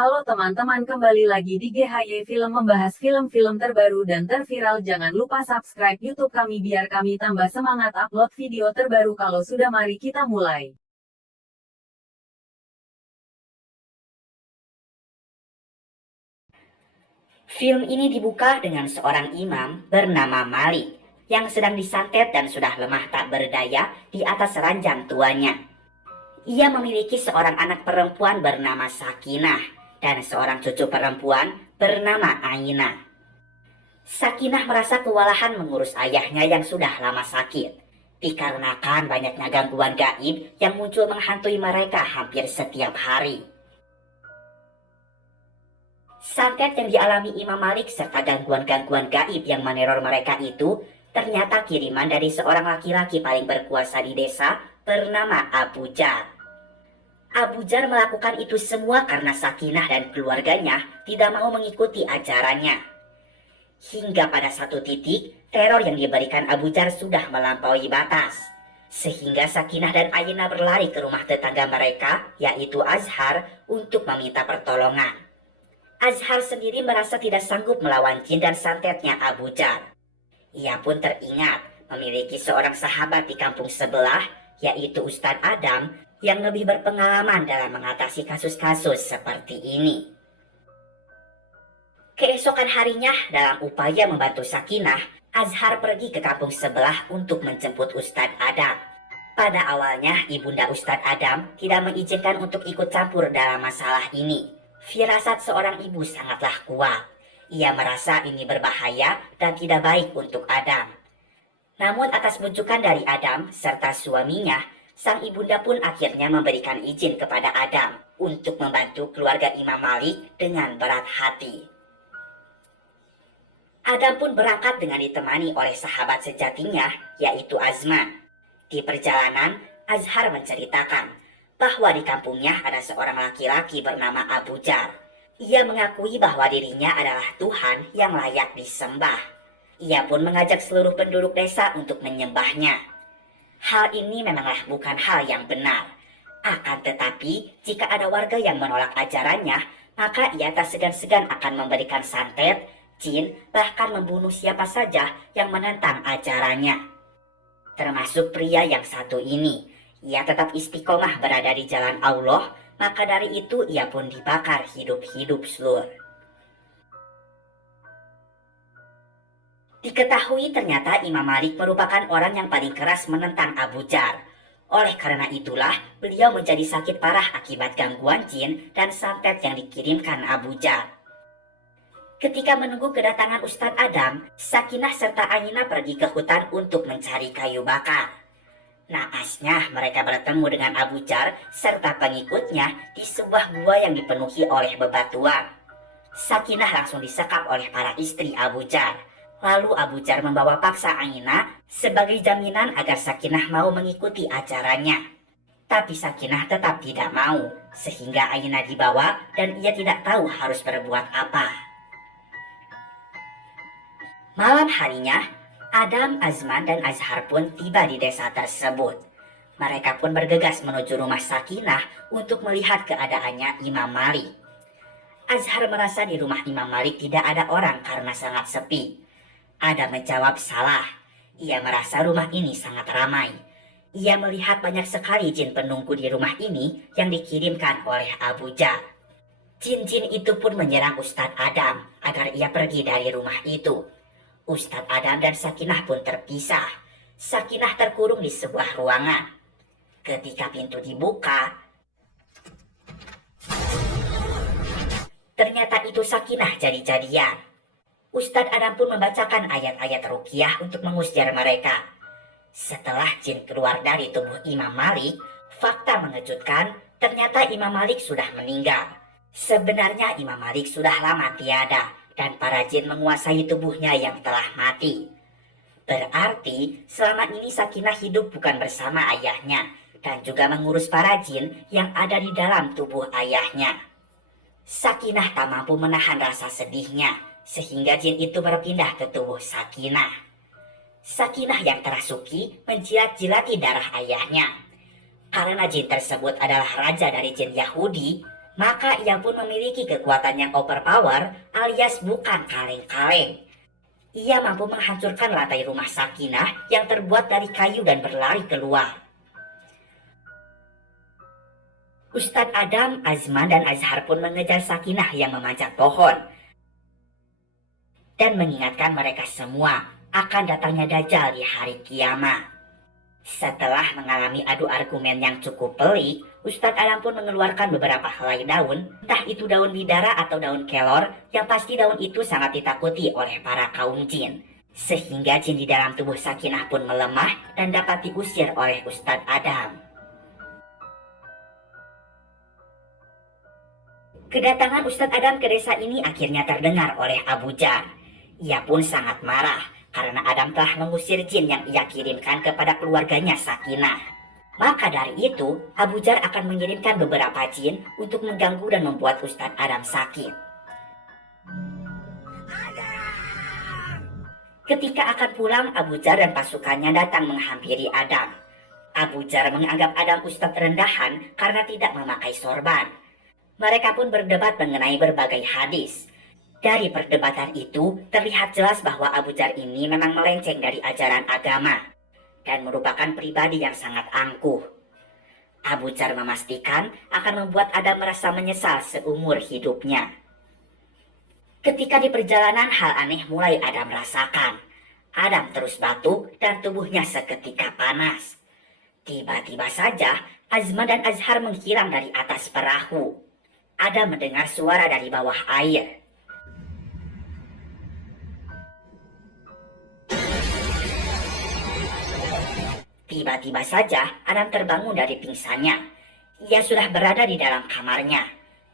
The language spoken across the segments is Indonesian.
Halo teman-teman, kembali lagi di GHY Film membahas film-film terbaru dan terviral. Jangan lupa subscribe YouTube kami biar kami tambah semangat upload video terbaru. Kalau sudah, mari kita mulai. Film ini dibuka dengan seorang imam bernama Malik yang sedang disantet dan sudah lemah tak berdaya di atas ranjang tuanya. Ia memiliki seorang anak perempuan bernama Sakinah dan seorang cucu perempuan bernama Aina. Sakinah merasa kewalahan mengurus ayahnya yang sudah lama sakit, dikarenakan banyaknya gangguan gaib yang muncul menghantui mereka hampir setiap hari. Santet yang dialami Imam Malik serta gangguan-gangguan gaib yang meneror mereka itu ternyata kiriman dari seorang laki-laki paling berkuasa di desa bernama Abu Jar. Abu Jar melakukan itu semua karena Sakinah dan keluarganya tidak mau mengikuti ajarannya. Hingga pada satu titik, teror yang diberikan Abu Jar sudah melampaui batas. Sehingga Sakinah dan Aina berlari ke rumah tetangga mereka, yaitu Azhar, untuk meminta pertolongan. Azhar sendiri merasa tidak sanggup melawan jin dan santetnya Abu Jar. Ia pun teringat memiliki seorang sahabat di kampung sebelah, yaitu Ustadz Adam, yang lebih berpengalaman dalam mengatasi kasus-kasus seperti ini. Keesokan harinya, dalam upaya membantu Sakinah, Azhar pergi ke kampung sebelah untuk menjemput Ustadz Adam. Pada awalnya, ibunda Ustadz Adam tidak mengizinkan untuk ikut campur dalam masalah ini. Firasat seorang ibu sangatlah kuat. Ia merasa ini berbahaya dan tidak baik untuk Adam. Namun atas bujukan dari Adam serta suaminya, sang ibunda pun akhirnya memberikan izin kepada Adam untuk membantu keluarga Imam Malik dengan berat hati. Adam pun berangkat dengan ditemani oleh sahabat sejatinya, yaitu Azman. Di perjalanan, Azhar menceritakan bahwa di kampungnya ada seorang laki-laki bernama Abu Jar. Ia mengakui bahwa dirinya adalah Tuhan yang layak disembah. Ia pun mengajak seluruh penduduk desa untuk menyembahnya. Hal ini memanglah bukan hal yang benar. Akan tetapi, jika ada warga yang menolak ajarannya, maka ia tak segan-segan akan memberikan santet, jin, bahkan membunuh siapa saja yang menentang ajarannya. Termasuk pria yang satu ini. Ia tetap istiqomah berada di jalan Allah, maka dari itu ia pun dibakar hidup-hidup seluruh. Diketahui ternyata Imam Malik merupakan orang yang paling keras menentang Abu Jar. Oleh karena itulah, beliau menjadi sakit parah akibat gangguan jin dan santet yang dikirimkan Abu Jar. Ketika menunggu kedatangan Ustadz Adam, Sakinah serta Aina pergi ke hutan untuk mencari kayu bakar. Naasnya mereka bertemu dengan Abu Jar serta pengikutnya di sebuah gua yang dipenuhi oleh bebatuan. Sakinah langsung disekap oleh para istri Abu Jar. Lalu Abu Jar membawa paksa Aina sebagai jaminan agar Sakinah mau mengikuti ajarannya. Tapi Sakinah tetap tidak mau, sehingga Aina dibawa dan ia tidak tahu harus berbuat apa. Malam harinya, Adam, Azman, dan Azhar pun tiba di desa tersebut. Mereka pun bergegas menuju rumah Sakinah untuk melihat keadaannya Imam Malik. Azhar merasa di rumah Imam Malik tidak ada orang karena sangat sepi. Adam menjawab salah. Ia merasa rumah ini sangat ramai. Ia melihat banyak sekali jin penunggu di rumah ini yang dikirimkan oleh Abu Jar. Jin-jin itu pun menyerang Ustadz Adam agar ia pergi dari rumah itu. Ustadz Adam dan Sakinah pun terpisah. Sakinah terkurung di sebuah ruangan. Ketika pintu dibuka, ternyata itu Sakinah jadi-jadian. Ustadz Adam pun membacakan ayat-ayat ruqyah untuk mengusir mereka. Setelah jin keluar dari tubuh Imam Malik, fakta mengejutkan, ternyata Imam Malik sudah meninggal. Sebenarnya Imam Malik sudah lama tiada, dan para jin menguasai tubuhnya yang telah mati. Berarti selama ini Sakinah hidup bukan bersama ayahnya, dan juga mengurus para jin yang ada di dalam tubuh ayahnya. Sakinah tak mampu menahan rasa sedihnya, sehingga jin itu berpindah ke tubuh Sakinah. Sakinah yang terasuki menjilat-jilati darah ayahnya. Karena jin tersebut adalah raja dari jin Yahudi, Maka ia pun memiliki kekuatan yang overpower alias bukan kaleng-kaleng. Ia mampu menghancurkan lantai rumah Sakinah yang terbuat dari kayu dan berlari keluar. Ustadz Adam, Azman, dan Azhar pun mengejar Sakinah yang memanjat pohon dan mengingatkan mereka semua akan datangnya Dajjal di hari kiamat. Setelah mengalami adu argumen yang cukup pelik, Ustadz Adam pun mengeluarkan beberapa helai daun, entah itu daun bidara atau daun kelor, yang pasti daun itu sangat ditakuti oleh para kaum jin. Sehingga jin di dalam tubuh Sakinah pun melemah dan dapat diusir oleh Ustadz Adam. Kedatangan Ustadz Adam ke desa ini akhirnya terdengar oleh Abu Jar. Ia pun sangat marah karena Adam telah mengusir jin yang ia kirimkan kepada keluarganya Sakinah. Maka dari itu, Abu Jar akan mengirimkan beberapa jin untuk mengganggu dan membuat Ustadz Adam sakit. Ketika akan pulang, Abu Jar dan pasukannya datang menghampiri Adam. Abu Jar menganggap Adam Ustadz rendahan karena tidak memakai sorban. Mereka pun berdebat mengenai berbagai hadis. Dari perdebatan itu, terlihat jelas bahwa Abu Jar ini memang melenceng dari ajaran agama dan merupakan pribadi yang sangat angkuh. Abu Jar memastikan akan membuat Adam merasa menyesal seumur hidupnya. Ketika di perjalanan, hal aneh mulai Adam rasakan. Adam terus batuk dan tubuhnya seketika panas. Tiba-tiba saja, Azman dan Azhar menghilang dari atas perahu. Adam mendengar suara dari bawah air. Tiba-tiba saja Adam terbangun dari pingsannya. Ia sudah berada di dalam kamarnya.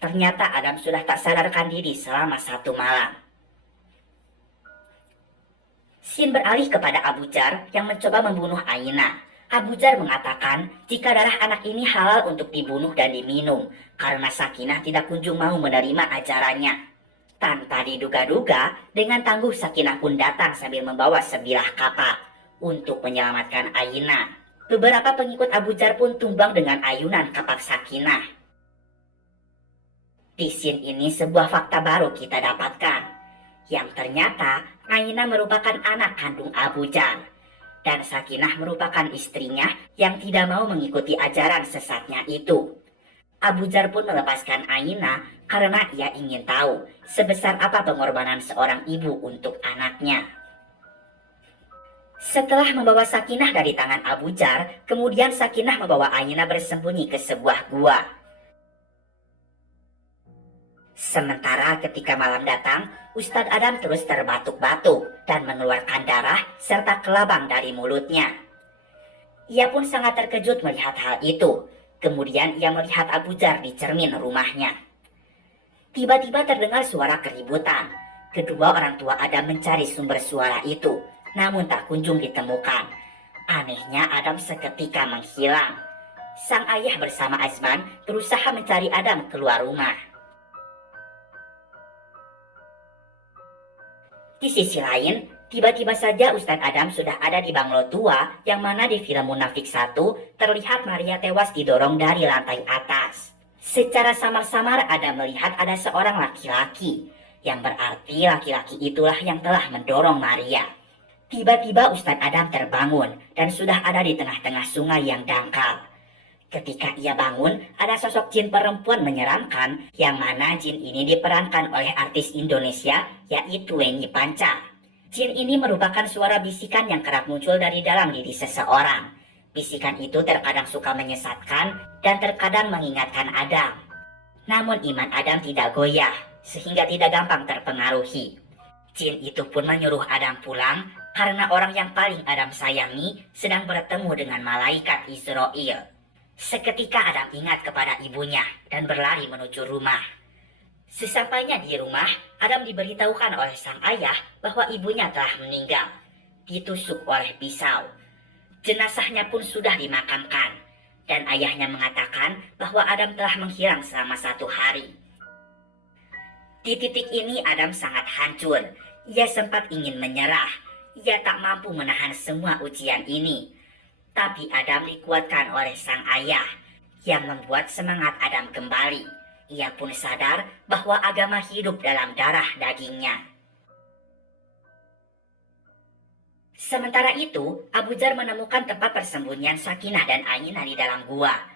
Ternyata Adam sudah tak sadarkan diri selama 1 malam. Scene beralih kepada Abu Jar yang mencoba membunuh Aina. Abu Jar mengatakan jika darah anak ini halal untuk dibunuh dan diminum karena Sakinah tidak kunjung mau menerima ajarannya. Tanpa diduga-duga, dengan tangguh Sakinah pun datang sambil membawa sebilah kapak untuk menyelamatkan Aina. Beberapa pengikut Abu Jar pun tumbang dengan ayunan kapak Sakinah. Di scene ini sebuah fakta baru kita dapatkan, yang ternyata Aina merupakan anak kandung Abu Jar. Dan Sakinah merupakan istrinya yang tidak mau mengikuti ajaran sesatnya itu. Abu Jar pun melepaskan Aina karena ia ingin tahu sebesar apa pengorbanan seorang ibu untuk anaknya. Setelah membawa Sakinah dari tangan Abu Jar, kemudian Sakinah membawa Aina bersembunyi ke sebuah gua. Sementara ketika malam datang, Ustadz Adam terus terbatuk-batuk dan mengeluarkan darah serta kelabang dari mulutnya. Ia pun sangat terkejut melihat hal itu. Kemudian ia melihat Abu Jar di cermin rumahnya. Tiba-tiba terdengar suara keributan. Kedua orang tua Adam mencari sumber suara itu, namun tak kunjung ditemukan. Anehnya Adam seketika menghilang. Sang ayah bersama Azman berusaha mencari Adam keluar rumah. Di sisi lain, tiba-tiba saja Ustadz Adam sudah ada di banglo tua yang mana di film Munafik 1 terlihat Maria tewas didorong dari lantai atas. Secara samar-samar Adam melihat ada seorang laki-laki, yang berarti laki-laki itulah yang telah mendorong Maria. Tiba-tiba Ustadz Adam terbangun dan sudah ada di tengah-tengah sungai yang dangkal. Ketika ia bangun, ada sosok jin perempuan menyeramkan, yang mana jin ini diperankan oleh artis Indonesia, yaitu Weni Panca. Jin ini merupakan suara bisikan yang kerap muncul dari dalam diri seseorang. Bisikan itu terkadang suka menyesatkan dan terkadang mengingatkan Adam. Namun iman Adam tidak goyah, sehingga tidak gampang terpengaruhi. Jin itu pun menyuruh Adam pulang, karena orang yang paling Adam sayangi sedang bertemu dengan malaikat Israel. Seketika Adam ingat kepada ibunya dan berlari menuju rumah. Sesampainya di rumah, Adam diberitahukan oleh sang ayah bahwa ibunya telah meninggal, ditusuk oleh pisau. Jenazahnya pun sudah dimakamkan, dan ayahnya mengatakan bahwa Adam telah menghilang selama 1 hari. Di titik ini Adam sangat hancur. Ia sempat ingin menyerah. Ia tak mampu menahan semua ujian ini. Tapi Adam dikuatkan oleh sang ayah, yang membuat semangat Adam kembali. Ia pun sadar bahwa agama hidup dalam darah dagingnya. Sementara itu, Abu Jar menemukan tempat persembunyian Sakinah dan Ainah di dalam gua.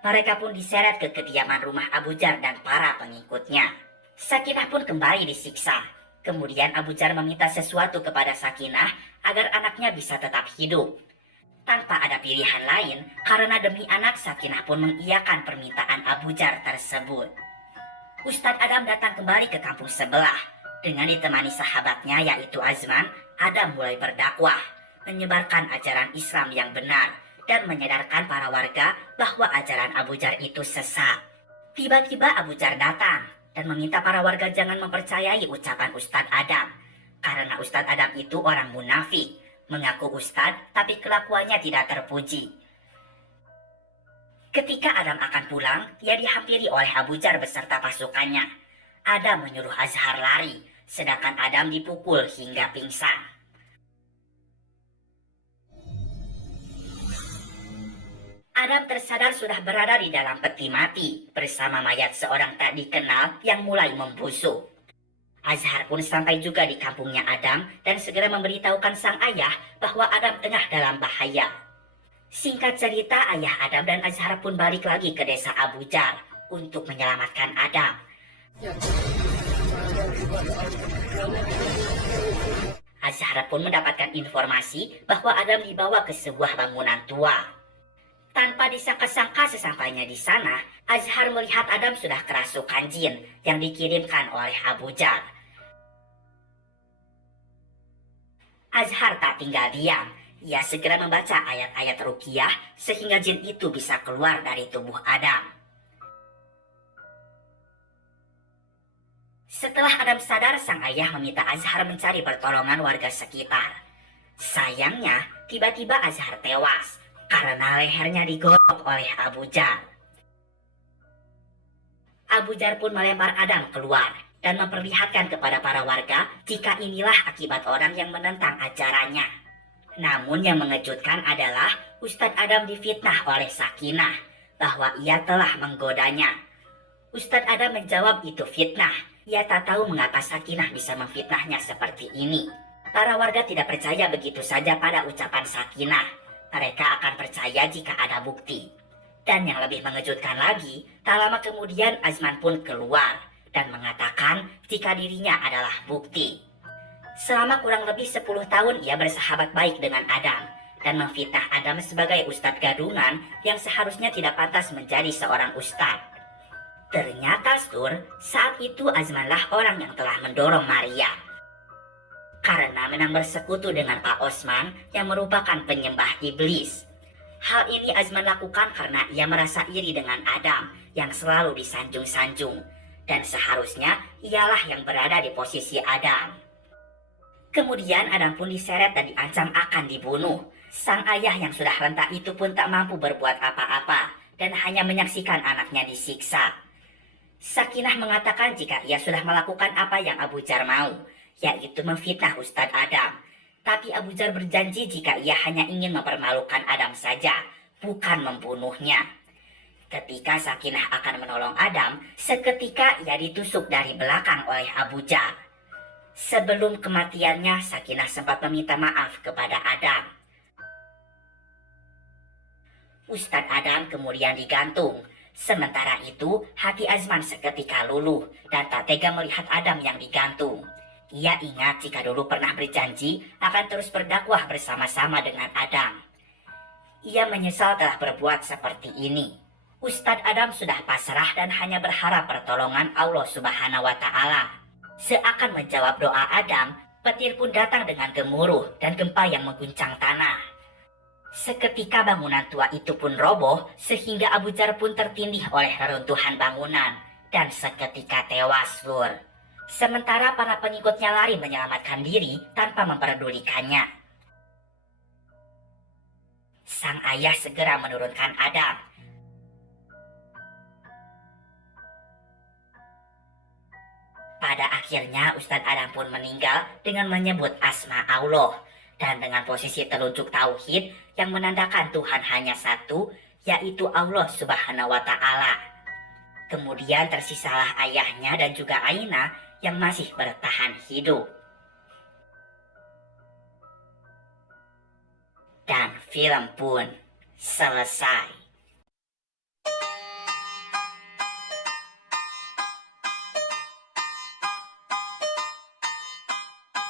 Mereka pun diseret ke kediaman rumah Abu Jar dan para pengikutnya. Sakinah pun kembali disiksa. Kemudian Abu Jar meminta sesuatu kepada Sakinah agar anaknya bisa tetap hidup. Tanpa ada pilihan lain, karena demi anak, Sakinah pun mengiyakan permintaan Abu Jar tersebut. Ustadz Adam datang kembali ke kampung sebelah. Dengan ditemani sahabatnya yaitu Azman, Adam mulai berdakwah, menyebarkan ajaran Islam yang benar, dan menyadarkan para warga bahwa ajaran Abu Jar itu sesat. Tiba-tiba Abu Jar datang dan meminta para warga jangan mempercayai ucapan Ustadz Adam, karena Ustadz Adam itu orang munafik, mengaku Ustadz tapi kelakuannya tidak terpuji. Ketika Adam akan pulang, ia dihampiri oleh Abu Jar beserta pasukannya. Adam menyuruh Azhar lari, sedangkan Adam dipukul hingga pingsan. Adam tersadar sudah berada di dalam peti mati bersama mayat seorang tak dikenal yang mulai membusuk. Azhar pun sampai juga di kampungnya Adam dan segera memberitahukan sang ayah bahwa Adam tengah dalam bahaya. Singkat cerita, ayah Adam dan Azhar pun balik lagi ke desa Abu Jar untuk menyelamatkan Adam. Azhar pun mendapatkan informasi bahwa Adam dibawa ke sebuah bangunan tua. Tanpa disangka-sangka sesampainya di sana, Azhar melihat Adam sudah kerasukan jin yang dikirimkan oleh Abu Jar. Azhar tak tinggal diam. Ia segera membaca ayat-ayat ruqyah sehingga jin itu bisa keluar dari tubuh Adam. Setelah Adam sadar, sang ayah meminta Azhar mencari pertolongan warga sekitar. Sayangnya, tiba-tiba Azhar tewas karena lehernya digorok oleh Abu Jar. Abu Jar pun melempar Adam keluar dan memperlihatkan kepada para warga jika inilah akibat orang yang menentang ajarannya. Namun yang mengejutkan adalah Ustadz Adam difitnah oleh Sakinah bahwa ia telah menggodanya. Ustadz Adam menjawab itu fitnah. Ia tak tahu mengapa Sakinah bisa memfitnahnya seperti ini. Para warga tidak percaya begitu saja pada ucapan Sakinah. Mereka akan percaya jika ada bukti. Dan yang lebih mengejutkan lagi, tak lama kemudian Azman pun keluar dan mengatakan jika dirinya adalah bukti. Selama kurang lebih 10 tahun ia bersahabat baik dengan Adam dan memfitnah Adam sebagai ustadz gadungan yang seharusnya tidak pantas menjadi seorang ustadz. Ternyata Sur, saat itu Azmanlah orang yang telah mendorong Maria. Karena memang bersekutu dengan Pak Osman yang merupakan penyembah iblis. Hal ini Azman lakukan karena ia merasa iri dengan Adam yang selalu disanjung-sanjung. Dan seharusnya ialah yang berada di posisi Adam. Kemudian Adam pun diseret dan diancam akan dibunuh. Sang ayah yang sudah renta itu pun tak mampu berbuat apa-apa dan hanya menyaksikan anaknya disiksa. Sakinah mengatakan jika ia sudah melakukan apa yang Abu Jar mau, yaitu memfitnah Ustadz Adam. Tapi Abu Jar berjanji jika ia hanya ingin mempermalukan Adam saja, bukan membunuhnya. Ketika Sakinah akan menolong Adam, seketika ia ditusuk dari belakang oleh Abu Jar. Sebelum kematiannya, Sakinah sempat meminta maaf kepada Adam. Ustadz Adam kemudian digantung. Sementara itu, hati Azman seketika luluh dan tak tega melihat Adam yang digantung. Ia ingat jika dulu pernah berjanji akan terus berdakwah bersama-sama dengan Adam. Ia menyesal telah berbuat seperti ini. Ustadz Adam sudah pasrah dan hanya berharap pertolongan Allah Subhanahu wa Ta'ala. Seakan menjawab doa Adam, petir pun datang dengan gemuruh dan gempa yang mengguncang tanah. Seketika bangunan tua itu pun roboh sehingga Abu Jar pun tertindih oleh reruntuhan bangunan dan seketika tewas, Lur. Sementara para pengikutnya lari menyelamatkan diri tanpa memperdulikannya. Sang ayah segera menurunkan Adam. Pada akhirnya Ustadz Adam pun meninggal dengan menyebut asma Allah dan dengan posisi telunjuk tauhid yang menandakan Tuhan hanya satu, yaitu Allah Subhanahu wa Ta'ala. Kemudian tersisalah ayahnya dan juga Aina yang masih bertahan hidup. Dan film pun selesai.